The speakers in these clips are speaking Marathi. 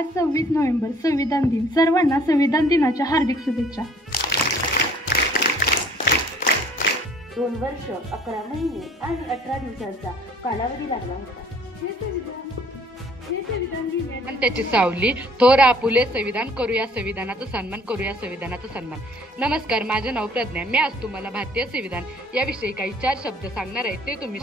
आज 26 नोव्हेंबर संविधान दिन. सर्वांना संविधान दिनाच्या हार्दिक शुभेच्छा. 2 वर्ष 11 महिने आणि 18 दिवसांचा कालावधी लागला होता. त्याची सावली थोर आपुले संविधान करूया संविधानाचा सन्मान करूया संविधानाचा सन्मान. नमस्कार, माझे नाव प्रज्ञा. मी आज तुम्हाला भारतीय संविधान याविषयी काही 4 शब्द सांगणार आहे. ते तुम्ही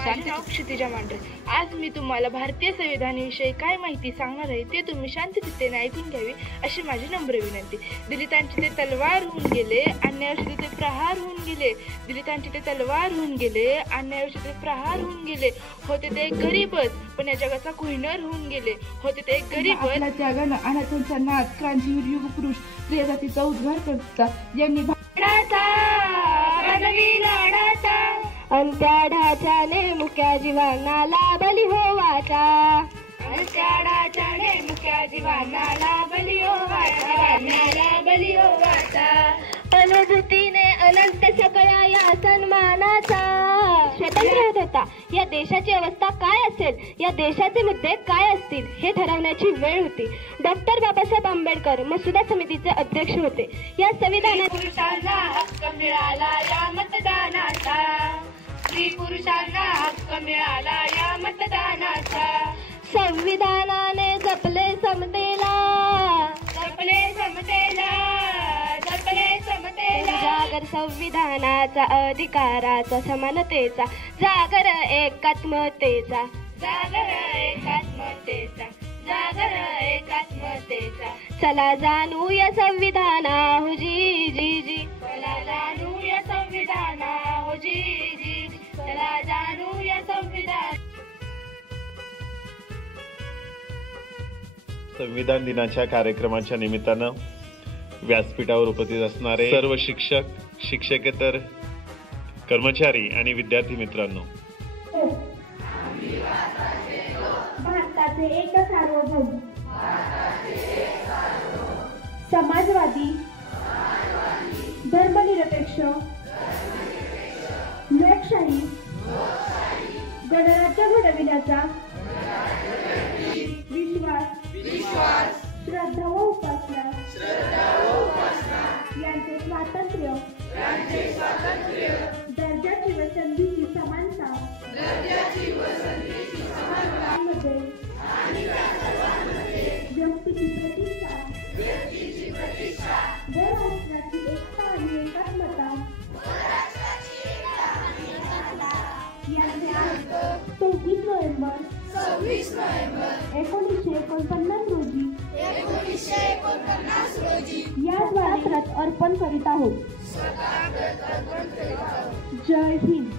क्षितिजा मांढरे. आज मी तुम्हाला भारतीय संविधानाविषयी काय माहिती सांगणार आहे ते तुम्ही शांतचित्तेने ऐकून घ्यावी अशी माझी नम्र विनंती. दलितांचे ते तलवार होऊन गेले, अन्यायाविषयी ते प्रहार होऊन गेले. दलितांचे ते तलवार होऊन गेले, अन्यायाविषयी ते प्रहार होऊन गेले. होते ते गरीबच, पण या जगाचा कोहिनूर होऊन गेले. होते ते गरीबच. आपल्या त्यागानं अनाथांचा नाद क्रांतीवीर युग पुरुष स्त्री जातीचा उद्धार करता यांनी अंत्या ढाच्याने मुक्या जीवानाला बली होवाचा. अंत्या ढाच्याने मुक्या जीवानाला बली होवाचा. बली होवाचा. अनुभूतीने अनंत सगळ्या या सन्मानाचा. स्वतंत्र होत होता. या देशाची अवस्था काय असेल, या देशाचे मुद्दे काय असतील हे ठरवण्याची वेळ होती. डॉक्टर बाबासाहेब आंबेडकर मसुदा समितीचे अध्यक्ष होते. या संविधानात पुरुषांना हक्क मिळाला या मतदानाचा. स्त्री पुरुषांना हक्क मिळाला या मतदानाचा. संविधानाने जपले समतेला. जपले समतेला. जपले समतेला. जागर संविधानाचा अधिकाराचा समानतेचा. जागर एकात्मतेचा. जागर एकात्मतेचा. जागर एकात्मतेचा. चला जाणूया संविधाना हो जी जी जी. चला जाणूया संविधाना हो जी जी जी. चला जाणूया संविधान. संविधान दिनाच्या कार्यक्रमाच्या निमित्तानं व्यासपीठावर उपस्थित असणारे सर्व शिक्षक, शिक्षकेतर कर्मचारी आणि विद्यार्थी मित्रांनो, भारताचे एक सार्वभौम समाजवादी धर्मनिरपेक्ष लोकशाही गणराज्य घडविण्याचा विश्वास श्रद्धा व उपासना यांचे स्वातंत्र्य दर्जाची व संधीची समानता व्यक्तीची प्रतिष्ठा व राष्ट्राची एकता आणि एकात्मता यांचे आज 26 नोव्हेंबर 1949 रोजी याद्वारे अर्पण करीत आहोत. जय हिंद.